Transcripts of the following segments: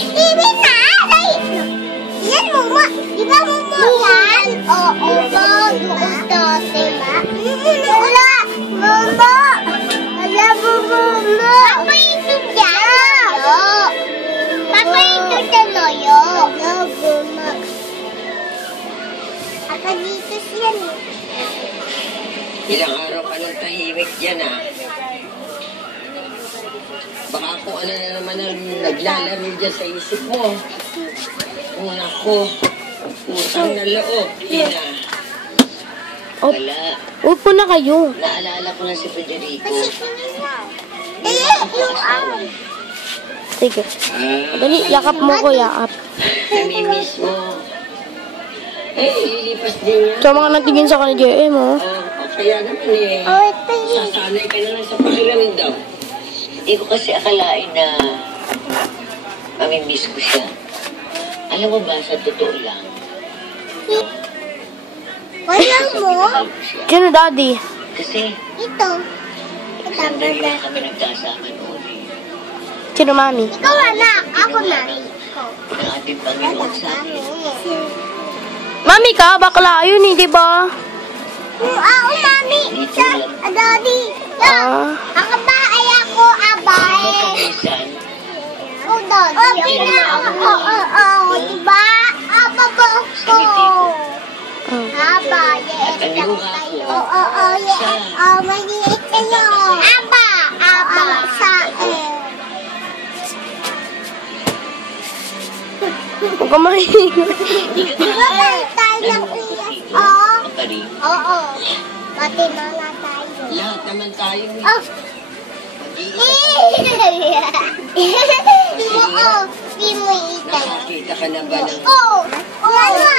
Hindi na! Yan mo mo! Di ba mo mo yan? Oo ba? Doon dati ba? Wala! Mama! Wala mo mama! Papa ito dyan! Papa ito dyan loyo! Wala mama! Papa dito siya eh. Ilang araw ka nang tahimik dyan, ha? Baka kung ano na naman ang naglalaro dyan sa isip mo. Kung ako, utang na loob, Ina. Wala. Upo na kayo. Naalala ko na si Federico. Sige. Dali, yakap mo ko, yakap. Namimiss mo. Lilipas din yan. So, mga natigin sa kanil JM, oh. Kaya naman eh, sasanay ka na lang sa pakiramdam. Hindi ko kasi akalain na mamimiss ko siya. Alam mo ba, sa totoo lang, Wala mo? mahal ko siya. Sino, daddy? Kasi, Ito. sandali lang kami nagkasama noon eh. Sino, mami? Ikaw anak. Ako na. Ng ating Panginoon sa akin. Mami ka, bakla yun, di ba? Mami. Sa daddy. Ako ba ay ako abae? Minsan, Okay na. Oo. Diba? Ababa ko. Abaye. Oo. Maliit kayo. Aba. Sa Huwag ka mahihinga. Diba tayo ng iyas? Oo. Pati mama tayo. lahat naman tayo eh. Di mo itay. Nakakita ka na ba ng Mama.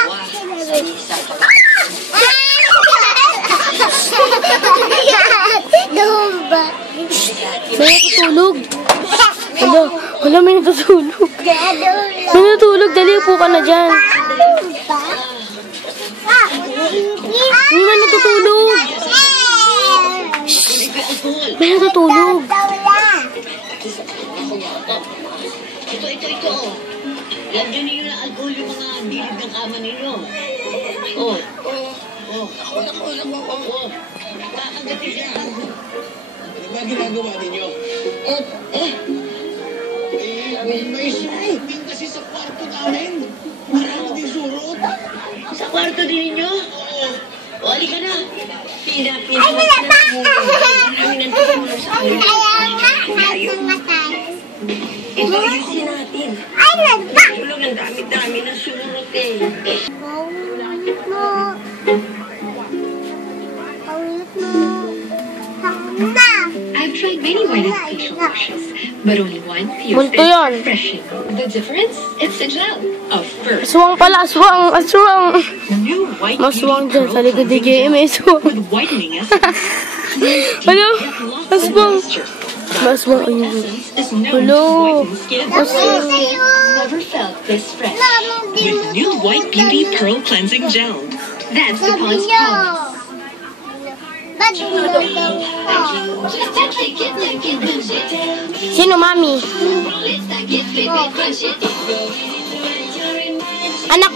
sa isang Dumba. May natutulog. Wala, may natutulog. May natutulog, dali, upo ka na dyan. May natutulog. May natutulog. Ito. Lagyan niyo na alcohol yung mga bilid ng kama ninyo. Kakagatin siya. Ano ba ginagawa ninyo? May swimming kasi sa kwarto namin. Marami din surot. Sa kwarto din ninyo? O, halika na. Pinapin. Ay, nalata! Marami nang tumulong sa kanila. Kaya nga, Ito ayusin natin. ay, nalata! Tulong ng dami-dami ng surot eh. I've tried many whitening facial washes, but only one feels Multo yan. refreshing. The difference? It's a gel. A first. Aswang pala, aswang. New white Maswang beauty dyan sa likod ni pearl JM, may aswang. with whitening essence. Hello, Lots of aswang. moisture. Maswang, ayun. Essence is known Hello. to whiten skin. Aswang. Never felt this fresh. With new white beauty pearl cleansing gel. That's the Pond's promise. Sino, mami? Anak